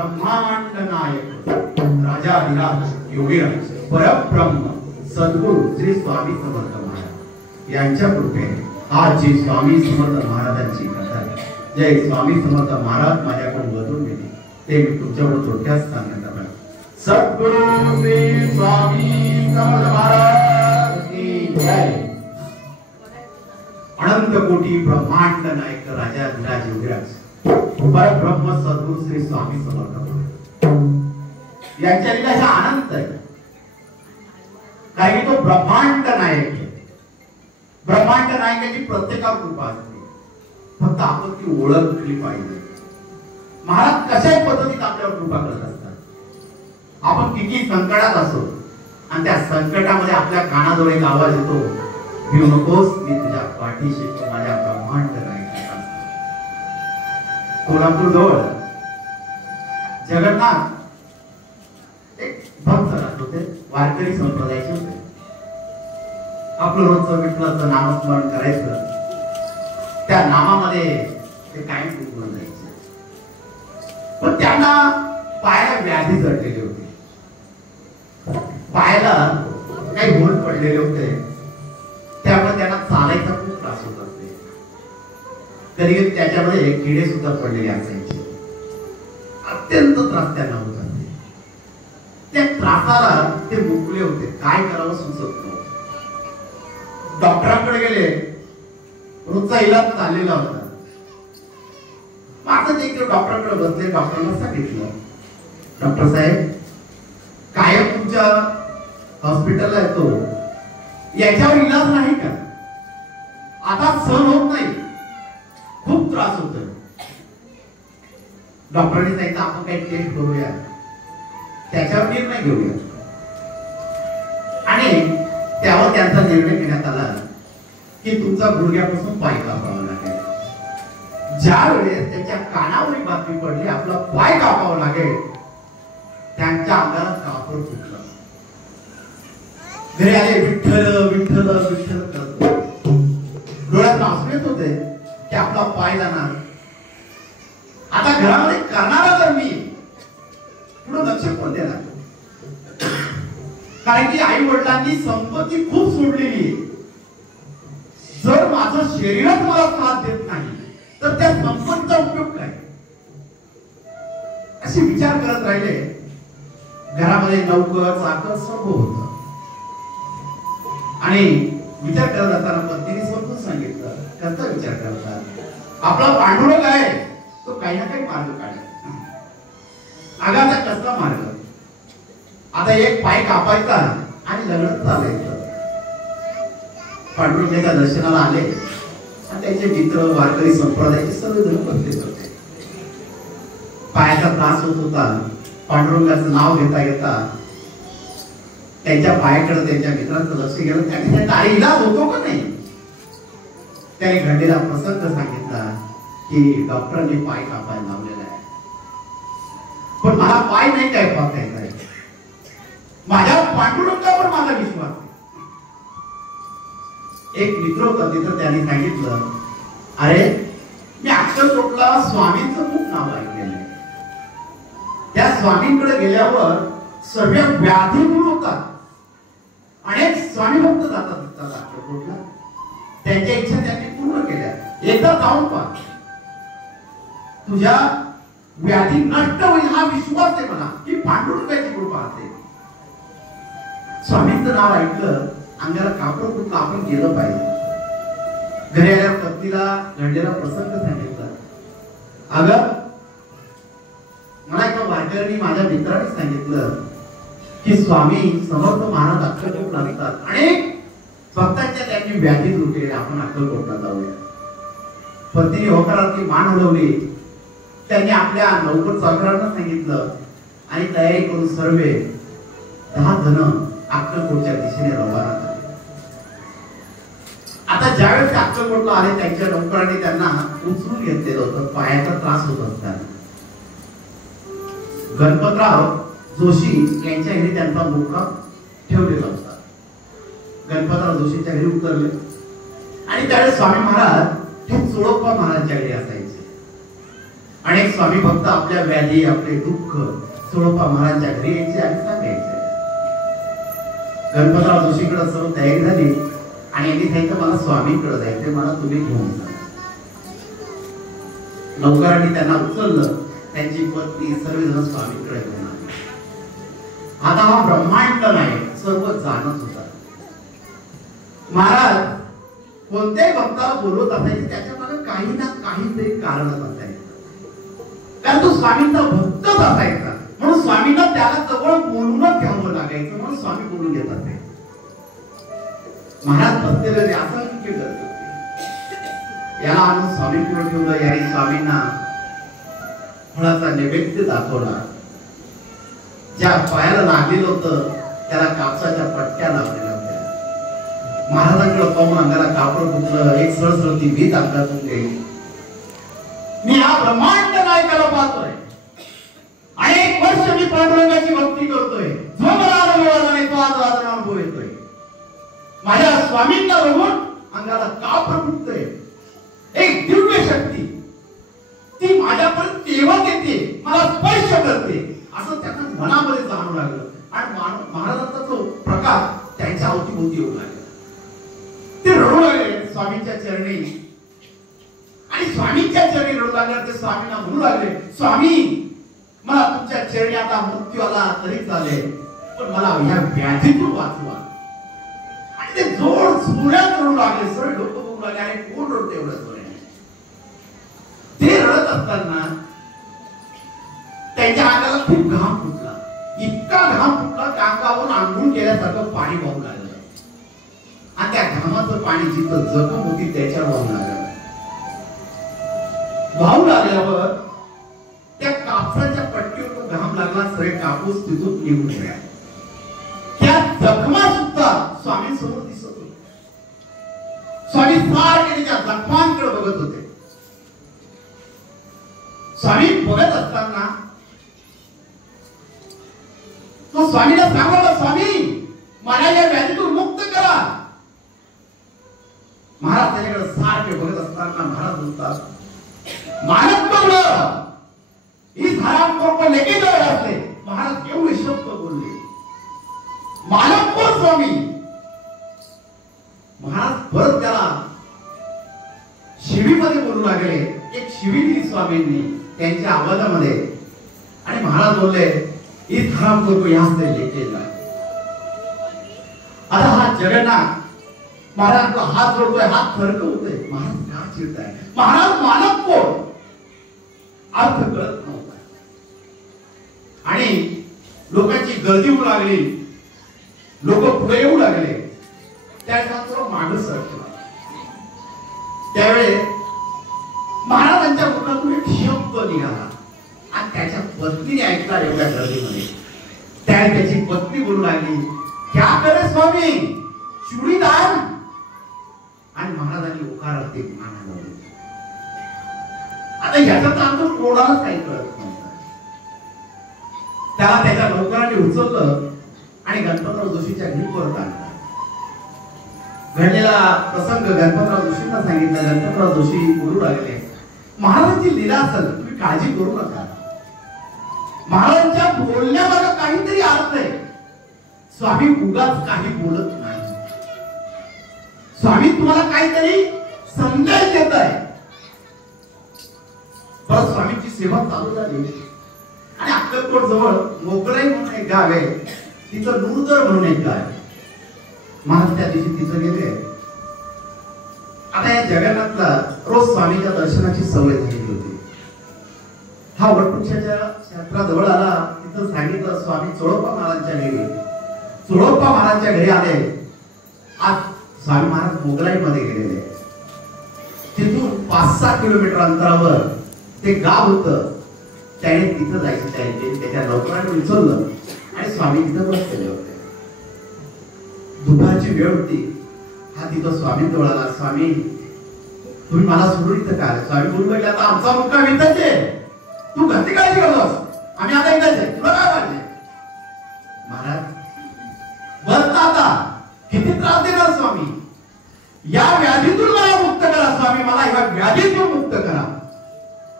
ब्रह्मांड नायक राजाधिराज योगीराज परब्रह्म सद्गुरु श्री स्वामी समर्थ महाराज यांच्या कृपेने आज जी स्वामी समर्थ महाराजांची कथा आहे, जय स्वामी समर्थ महाराज माझ्याकडून वधून गेले ते मी तुमच्यावर थोडक्यात सांगण्याचा प्रयत्न. सद्गुरु श्री स्वामी समर्थ महाराज की जय. अनंत कोटी ब्रह्मांड नायक राजाधिराज योगीराज परब्रह्म सद्गुरु श्री स्वामी समर्थ महाराज यांच्या लीला अनंत आहे. कारण तो ब्रह्मांड नायक आहे. ब्रह्मांड नायकाची प्रत्येकावर कृपा असते, फक्त आपण ती ओळखली पाहिजे. महाराज कशा पद्धतीत आपल्यावर कृपा करत असतात. आपण किती संकटात असो आणि त्या संकटामध्ये आपल्या कानाजवळ एक आवाज येतो, भिऊ नकोस, मी तुझ्या पाठीशी माझ्या ब्रह्मांड नायकाचा. कोल्हापूर जवळ जगन्नाथ एक भक्त राहत होते, वारकरी संप्रदायाचे होते. आपलं रोजचं विठ्ठलाचं नामस्मरण करायचं, त्या नामामध्ये ते कायम गुंतून जायचे. पण त्यांना पायाला व्याधी जडलेली होती, पायाला काही होल पडलेले होते, त्यामुळे त्यांना चालायचा खूप त्रास होत असते. कधी त्याच्यामध्ये किडे सुद्धा पडलेले असायचे. अत्यंत त्रास त्यांना होत असते. त्या त्रासाला ते मुकले होते, काय करावं सुचत नव्हतं. डॉक्टरांकडे गेले, रोजचा इलाज चाललेला होता. आता ते डॉक्टरांकडे बसले. डॉक्टरांना सांगितलं, डॉक्टर साहेब कायम तुमच्या हॉस्पिटलला येतो, याच्यावर इलाज नाही का? आता सहन होत नाही, खूप त्रास होतोय. डॉक्टरांनी सांगितलं आपण काही टेस्ट करूया, त्याच्यावर निर्णय घेऊया. आणि त्यावर त्यांचा निर्णय घेण्यात आला की तुमचा गुडघ्यापासून पाय कापावा लागेल. ज्या वेळेस त्याच्या कानावर बातमी पडली आपला पाय कापावा लागेल, त्यांच्या अंगाला कापड फुटलं. घरी आले, विठ्ठल विठ्ठल विठ्ठल करत डोळ्यात आसू येत होते की आपला पाय जाणार. आता घरामध्ये करणारा तर मी, पुढे लक्ष कोण देणार? कारण की आई वडिलांनी संपत्ती खूप सोडलेली. जर माझं शरीरच मला साथ देत नाही तर त्या संपत्तीचा उपयोग काय? असे विचार करत राहिले. घरामध्ये नौकर चाकर सर्व होत आणि विचार करत असताना पत्नीने समजून सांगितलं, कसा विचार करतात, आपला पांडुरंग आहे तो काही ना काही मार्ग काढेल. आगाचा कसला मार्ग? आता एक पाय कापायचा आणि लग्न चालायचं. पांडुरंगाच्या दर्शनाला आले आणि त्यांचे मित्र वारकरी संप्रदायाचे सर्व जण बसले होते. पायाचा त्रास होत होता. पांडुरंगाचं नाव घेता घेता त्यांच्या पायाकडे त्यांच्या मित्रांचं लक्ष गेलं. त्यांनी काही इलाज होतो का नाही? त्याने घडलेला प्रसंग सांगितला की डॉक्टरांनी पाय कापायला लावलेला आहे, पण मला पाय नाही काय कापायचा आहे. माझ्या पांडुरंगावर माझा विश्वास आहे. एक मित्र होता तिथं, त्याने सांगितलं, अरे मी अक्कलकोटला स्वामींचं खूप नाव ऐकलेलं आहे. त्या स्वामींकडे गेल्यावर सर्व व्याधी दूर होतात. अनेक स्वामी भक्त जातात अक्कलकोटला. त्यांच्या इच्छा त्यांनी पूर्ण केल्या. एकदा जाऊन पहा, तुझ्या व्याधी नष्ट होईल हा विश्वास आहे मला की पांडुरंगाची कृपा असते. स्वामींचं नाव ऐकलं, अंगाला कापड फुटलं, आपण गेलं पाहिजे. घरी आल्या पत्नीला घडलेला प्रसंग सांगितला. अगं मला एका वारकऱ्यांनी माझ्या मित्राने सांगितलं की स्वामी समर्थ महाराज अक्कलकोटला असतात. अनेक भक्तांच्या त्यांनी व्याधी दूर केल्या, आपण अक्कलकोटला जाऊया. पत्नीने होकारार्थी मान हलवली. त्यांनी आपल्या नौकर चाकरांना सांगितलं आणि तयारी करून सर्व 10 जण अक्कलकोटच्या दिशेने रवाना झाले. आता ज्यावेळेस अक्कलकोटला आले, त्यांच्या नौकरांनी त्यांना उचलून घेतलेलं होतं. पायाचा त्रास होत असताना गणपतराव जोशी यांच्या घरी त्यांचा मुक्काम ठेवलेला होता. गणपतराव जोशीच्या घरी उतरले आणि त्यावेळेस स्वामी महाराज हे चोळप्पा महाराजांच्या घरी असायचे. अनेक स्वामी भक्त आपल्या व्याधी आपले दुःख चोळप्पा महाराजांच्या घरी यायचे आणि सांगायचे. गणपतराव जोशीकडे सर्व तयारी झाली आणि यांनी सांगितलं मला स्वामींकडे जायचंय, मला तुम्ही घेऊन जा. नौकरांनी त्यांना उचललं, त्यांची पत्नी सर्वजण स्वामींकडे घेऊन आले. आता हा ब्रह्मांड नाही, सर्व जाणत होता. महाराज कोणत्याही भक्ताला बोलवत असायचे, त्याच्या मागे काही ना काहीतरी कारणच असायचं. कारण तो स्वामींचा भक्तच असायचा, म्हणून स्वामींना त्याला जवळ बोलूनच घ्यावं लागायचं, म्हणून स्वामी बोलून घेत असायचे. महाराज बसलेले असंख्य गर्दी होती. याला आणून स्वामी पुढे ठेवलं. याने स्वामींना फळाचा नैवेद्य दाखवला. ज्या पायाला लागलेलं होतं त्याला कापसाच्या पट्ट्या लावलेल्या होत्या. महाराजांकडे पाहून अंगाला कापड फुटलं. एक सरळ ती भीत अंगातून गेली. मी हा ब्रह्मांड नायकाला पाहतोय. अनेक वर्ष मी पांडुरंगाची भक्ती करतोय. जो मला अनुभवाला नाही तो आज अनुभव येतोय. माझ्या स्वामींना बघून अंगाला कापड फुटतोय. एक दिव्य शक्ती ती माझ्यापर्यंत तेवत येते, मला स्पर्श करते, असं त्यांना मनामध्ये जाणवू लागलं. आणि महाराजांचा तो प्रकाश त्यांच्या अवतीभोवती येऊ लागला. ते रडू लागले स्वामींच्या चरणी. आणि स्वामींच्या चरणी रडू लागले. ते स्वामींना म्हणू लागले, स्वामी मला तुमच्या चरणी आता मृत्यू आला तरी चालेल, पण मला या व्याधीतून वाचवा. आणि ते जोर जोरात रडू लागले. सगळे लोक बघू लागले आणि कोण रडते एवढं जोरात. ते रडत असताना त्यांच्या अंगाला खूप घाम फुटला. इतका घाम फुटला की अंगावरून आंघोळ केल्यासारखं पाणी वाहू लागलं. आणि त्या घामाचं पाणी जिथं जखम होती त्याच्यावर वाहू लागलं. वाहू लागल्यावर त्या कापसाच्या पट्टीवर तो घाम लागला. सगळे कापूस तिथून निघून गेला. त्या जखमा सुद्धा स्वामींसमोर दिसत होते. स्वामी सारखे त्या जखमांकडे बघत होते. स्वामी बघत असताना तो स्वामीला सांगला, स्वामी मला या व्याधीतून मुक्त करा. महाराज त्याच्याकडे सारखे बघत असताना महाराज बोलतात, मानव कवलं इस हराम को लेके जाओ यहाँ से. महाराज एवढे शब्द बोलले. मानव को स्वामी. महाराज परत त्याला शिवीमध्ये बोलू लागले. एक शिवी दिली स्वामींनी त्यांच्या आवाजामध्ये. आणि महाराज बोलले, इस हराम को यहाँ से लेके जा. आता हा जगन्नाथ महाराज को हात जोडतोय, हात फरकवतोय. महाराज का चिडताय? महाराज मानव कोण अर्थ कळत नव्हता. आणि लोकांची गर्दी होऊ लागली. लोक पुढे येऊ लागले. त्याचा माणूस सरकला. त्यावेळेस महाराजांच्या मुखातून एक शब्द निघाला आणि त्याच्या पत्नीने ऐकला एवढ्या गर्दीमध्ये. त्यावेळी त्याची पत्नी बोलू लागली, क्या करे स्वामी चुडीदार. आणि महाराजांनी उखारते मानाला. आता याचा अर्थ कोणालाच काही कळत नव्हता. त्याला त्याच्या नौकरांनी उचललं आणि गणपतराव जोशीच्या घरी परत आणलं. घडलेला प्रसंग गणपतराव जोशींना सांगितलं. गणपतराव जोशी बोलू लागले, महाराजांची लीला असेल, तुम्ही काळजी करू नका. महाराजांच्या बोलण्यामागे काहीतरी अर्थ आहे. स्वामी उगाच काही बोलत नाही. स्वामी तुम्हाला काहीतरी संदेश देत आहे. परत स्वामींची सेवा चालू झाली. आणि अक्कलकोट जवळ मोकळाई म्हणून एक गाव आहे, तिथं नूरदर म्हणून एक गाव आहे. महाराज त्या दिवशी तिथं गेले. आता या जगन्नाथला रोज स्वामीच्या दर्शनाची सवय झालेली होती. हा वटवृक्षाच्या क्षेत्राजवळ आला. तिथं सांगितलं स्वामी चोळप्पा महाराजांच्या घरी. चोळप्पा महाराजांच्या घरी आले. आज स्वामी महाराज मोगलाई गेलेले. तिथून 5-6 किलोमीटर अंतरावर ते गाव होतं. त्याने तिथं जायचं त्याच्या नौकरांनी उचललं आणि स्वामी तिथं बसलेले होते. दुपारची वेळ होती. हा तिथं स्वामींजवळ आला. स्वामी तुम्ही मला सोडून इथं काय? स्वामी बोलू लागले, आता आमचा मुक्काम इथंच आहे. तू घरती काळजी करतोस, आम्ही आता इथंच आहे, तुला काय पाहिजे? महाराज बस आता किती त्रास देणार स्वामी? या व्याधीतून मला मुक्त करा स्वामी, मला या व्याधीतून मुक्त करा.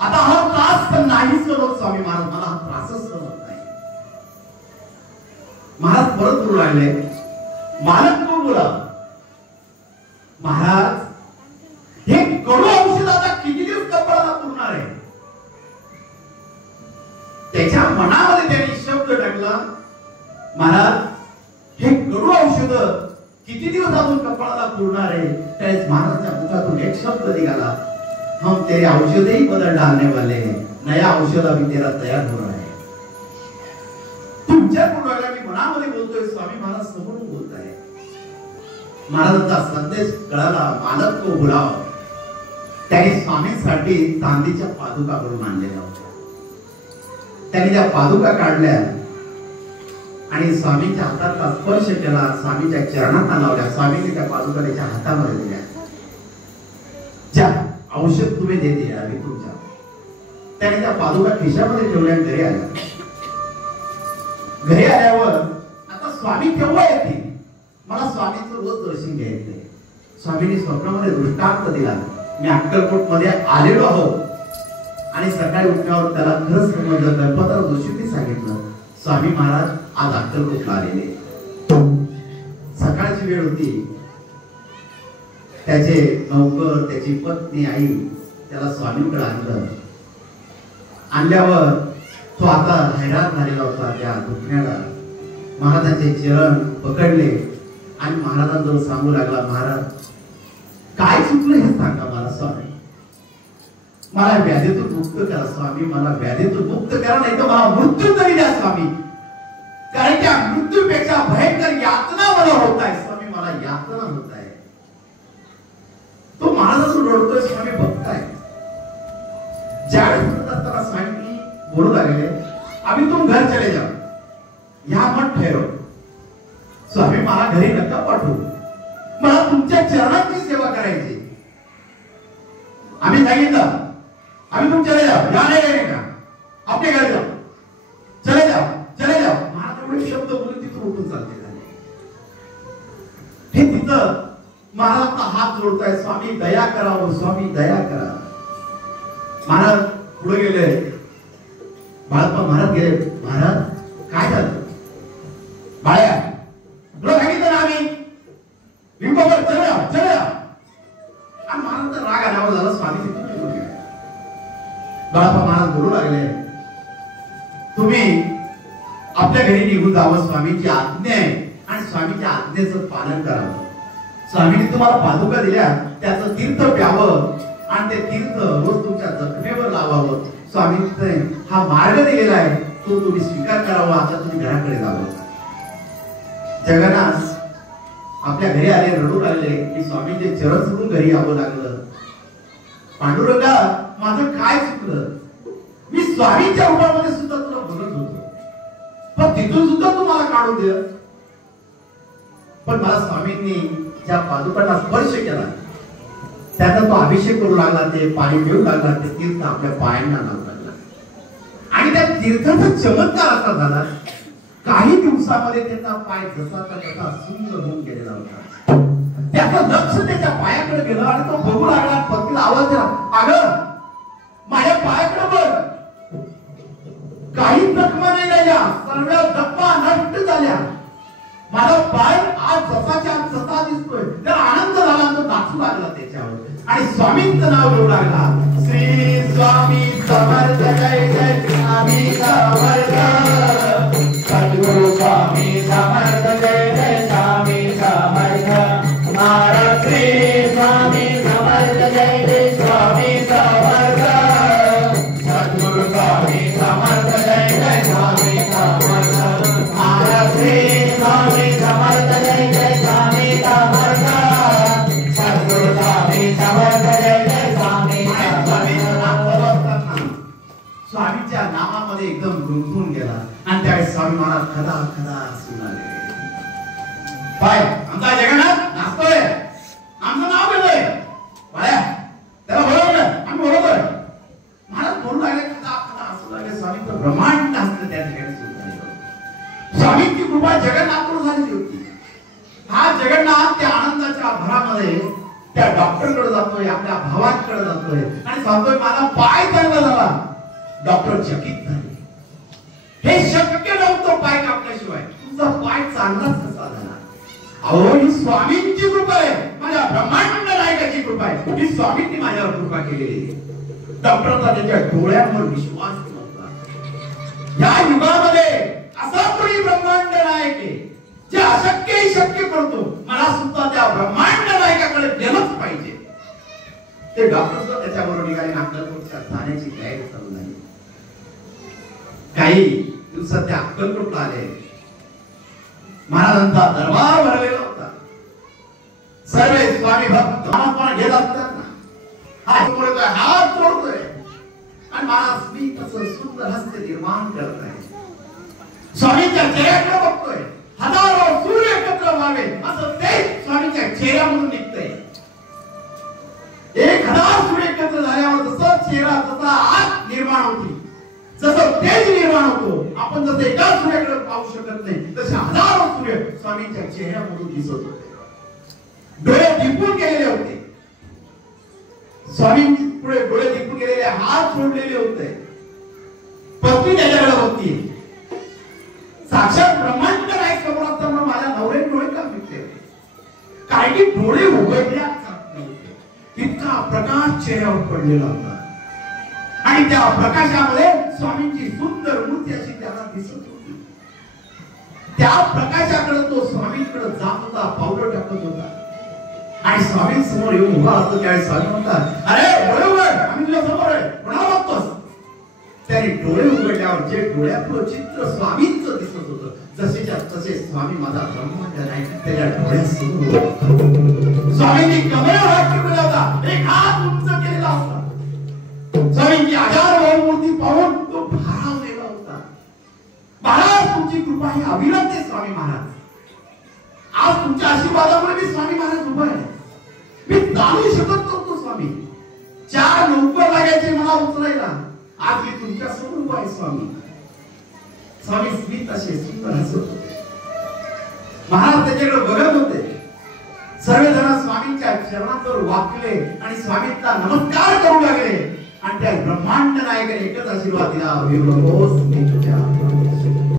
आता हा त्रास होत स्वामी महाराज मला हा त्रासच सहन होत नाही. महाराज परत बोलू लागले, मालक कोण बोला महाराज, हे कडू औषध आता किती दिवस कपाळाला पुरणार आहे. त्याच्या मनामध्ये त्यांनी शब्द टाकला, महाराज हे कडू औषध किती दिवस अजून कपाळाला पुरणार आहे. त्यावेळेस महाराजांच्या मुखातून एक शब्द निघाला, हम तेरे औषध ही बदल डालने वाले हैं, नया औषध अभी तेरा तयार हो रहा है. तुमच्या कोणाला मी मनामध्ये बोलतोय, स्वामी महाराज समोरून बोलत आहे. महाराजांचा संदेश कळाला, मालक को बुलाव. त्यांनी स्वामींसाठी चांदीच्या पादुका करून आणलेल्या होत्या. त्यांनी त्या पादुका काढल्या आणि स्वामींच्या हाताला स्पर्श केला, स्वामींच्या चरणांना लावल्या. स्वामींनी त्या पादुका त्याच्या हातामध्ये दिल्या. ज्या औषध तुम्ही देते आम्ही तुमच्या. त्याने त्या पादुका खिशामध्ये ठेवल्या. घरी आल्या. घरी आल्यावर आता स्वामी केव्हा येतील, मला स्वामींचं रोज दर्शन घ्यायचंय. स्वामींनी स्वप्नामध्ये दृष्टांत दिला, मी अक्कलकोट मध्ये आलेलो आहोत. आणि सकाळी उठल्यावर त्याला खरंच समजलं. गणपतराव जोशींनी सांगितलं, स्वामी महाराज आज अक्कलकोटला आलेले. सकाळची वेळ होती. त्याचे नौकर, त्याची पत्नी, आई त्याला स्वामींकडे आणलं. आणल्यावर तो आता हैराण झालेला होता त्या दुखण्याला. महाराजांचे चरण पकडले आणि महाराजांजवळ सांगू लागला, महाराज काय चुकलं हे सांगा मला स्वामी. मला व्याधीतून मुक्त करा स्वामी, मला व्याधीतून मुक्त करा, नाही तर मला मृत्यू तरी द्या स्वामी. कारण त्या मृत्यूपेक्षा भयंकर यातना मला होत आहे स्वामी, मला यातना होत आहे. तो महाराजांकडून रडतोय, स्वामी बघताय. ज्यावेळेस म्हणत असताना स्वामी बोलू लागले, अभी तुम घर चले जाओ, यहां मत ठहरो. स्वामी मला घरी नका पाठवू, मला तुमच्या चरणांची सेवा करायची. आम्ही सांगितलं, अभी तुम चले जाओ, यहाँ नहीं रहने का, अपने घर जाओ, चले जाओ, चले जाओ. महाराज एवढे शब्द बोलून तिथून उठून चालते झाले. हे तिथं महाराजांचा हात जोडताय, स्वामी दया करावं, स्वामी दया करा. महाराज पुढे गेले. बाळप्पा महाराज गेले. महाराज काय झालं बाळ्या, तुला सांगितलं ना आम्ही लिंबावर चले जाओ, चले जाओ. आणि महाराजांचा राग आल्यावर झाला, स्वामी तिथून निघून गेले. बाळप्पा महाराज बोलू लागले, तुम्ही आपल्या घरी निघून जावं, स्वामींची आज्ञा आहे आणि स्वामीच्या आज्ञेचं पालन करावं. स्वामींनी तुम्हाला पादुका दिल्या, त्याचं तीर्थ प्यावं आणि ते तीर्थ रोज तुमच्या जखमेवर लावावं. स्वामींनी हा मार्ग दिलेला आहे, तो तुम्ही स्वीकार करावा. आता तुम्ही घराकडे जावं. जगन्नाथ आपल्या घरी आले, रडू लागले की स्वामींचे चरण सोडून घरी यावं लागलं. पांडुरंगा माझं काय चुकलं, मी स्वामींच्या रूपामध्ये सुद्धा तुला बघत होतो, पण तिथून सुद्धा तू मला काढून दिलं. पण मला स्वामींनी ज्या पादुकांना स्पर्श केला, त्याचा तो अभिषेक करू लागला, ते पाणी पिऊ लागला, ते तीर्थ आपल्या पायांना लागू लागला. आणि त्या तीर्थाचा चमत्कार असा झाला, काही दिवसामध्ये त्याचा पाय जसाचा तसा सुंदर होऊन गेलेला होता. त्याचं लक्ष त्याच्या पायाकडे गेलं आणि तो बघू लागला. पत्नीला आवाज दिला, अगं माझ्या पायाकडे बघ, काही जखमा नाही राहिल्या, सर्व जखमा नष्ट झाल्या. माझा पाय आज जसाच्या तसा दिसतोय. त्याला आनंद झाला, तो नाचू लागला त्याच्यावर आणि स्वामींचं नाव घेऊ लागला. श्री स्वामी समर्थ, जय जय स्वामी समर्थ, सद्गुरु स्वामी समर्थ, जय जय स्वामी समर्थ. महाराज श्री स्वामी समर्थ, जय जय स्वामी समर्थ, सद्गुरु स्वामी समर्थ, जय जय स्वामी समर्थ. महाराज श्री स्वामी समर्थ, जय जय स्वामी समर्थ, सद्गुरु स्वामी समर्थ, जय जय स्वामी समर्थ. स्वामीच्या नामामध्ये एकदम गुंतून गेला आणि त्यावेळेस स्वामी महाराज खदा खदा हसू लागले. पाय आमचा जगन्नाथ नाचतोय, आमचं नाव घेतोय, बाळ्या त्याला बोलवलं, आम्ही बोलवतोय. महाराज बोलू लागले, खदा खदा हसू लागले. स्वामीचं ब्रह्मांड हसलं त्या ठिकाणी सुरू झालं. स्वामींची कृपा जगन्नाथकडून झालेली होती. हा जगन्नाथ त्या आनंदाच्या भरामध्ये त्या डॉक्टरकडे जातोय, आपल्या भावाकडे जातोय आणि सांगतोय, मला पाय चांगला झाला, डॉक्टर चकित झाले. हे शक्य नव्हतं पाय कापल्याशिवाय. तुमचा पाय चांगलाच कसा झाला? अहो ही स्वामींची कृपा आहे, माझ्या ब्रह्मांड नायकाची कृपा आहे. ही स्वामींनी माझ्यावर कृपा केलेली. डॉक्टरचा त्याच्या डोळ्यांवर विश्वास नव्हता. या युगामध्ये असा कोणी ब्रह्मांड नायक आहे जे अशक्यही शक्य करतो. मला सुद्धा त्या ब्रह्मांड नायकाकडे गेलंच पाहिजे. ते डॉक्टर सुद्धा त्याच्याबरोबर निघाले. अक्कलकोटच्या जाण्याची तयारी चालू झाली. काही दिवसात त्या अक्कलकोटला आले. महाराजांचा दरबार भरलेला होता. सर्व स्वामी भक्त महात्मा घेत असतात ना, हात जोडतोय आणि महाराज मी तसं सुंदर हास्य निर्माण करत आहे. स्वामींच्या चेहऱ्याकडे बघतोय. हजारो सूर्य एकत्र व्हावे असं ते स्वामींच्या चेहऱ्यामधून निघतंय. 1000 सूर्य एकत्र झाल्यावर जसं चेहरा जसा आग निर्माण होती, जसं तेज निर्माण होतो, आपण जसं एका सूर्याकडे पाहू शकत नाही तसे हजारो सूर्य स्वामींच्या चेहऱ्यामधून दिसत होते. डोळे दिपून गेलेले होते. स्वामींची पुढे डोळे दिपून गेलेले, हात जोडलेले होते. पत्नी त्याच्याकडे बघती. साक्षात ब्रह्मांड नायक समोर असताना माझ्या नवरे डोळे का मिटले? कारण की डोळे उघडल्या जात नव्हते. इतका प्रकाश चेहऱ्यावर पडलेला होता आणि त्या प्रकाशामध्ये स्वामींची सुंदर मूर्ती अशी त्याला दिसत होती. त्या प्रकाशाकडे तो स्वामींकडे जात होता, पावलं टाकत होता. आणि स्वामी समोर येऊन उभा असतो त्यावेळी स्वामी म्हणतात, अरे डोळे उघड, आम्ही तुझ्या समोर आहे, कोणाला बघतोस? त्याने डोळे उघडल्यावर जे डोळ्यातलं चित्र स्वामींचं दिसत होतं, जसेच्या तसे स्वामी माझा ब्रह्मांड नाही त्याच्या डोळ्यासमोर. स्वामींनी कमरेवर हात ठेवलेला होता, एक हात उंच केलेला होता. स्वामींची आजार मूर्ती पाहून तो भारावलेला होता. महाराज तुमची कृपा ही अविरत आहे स्वामी महाराज. आज तुमच्या आशीर्वादामुळे मी स्वामी महाराज उभा आहे. मी चालू शकत नव्हतो स्वामी. 4 नौकर लागायचे मला उचलायला. आज मी तुमच्या समोर उभा आहे स्वामी. स्वामी स्मित असे सुंदर हसत होते. महाराज त्याच्याकडे बघत होते. सर्वजण स्वामींच्या चरणांवर वाकले आणि स्वामींचा नमस्कार करू लागले. आणि त्या ब्रह्मांड नायकाने एकच आशीर्वाद दिला,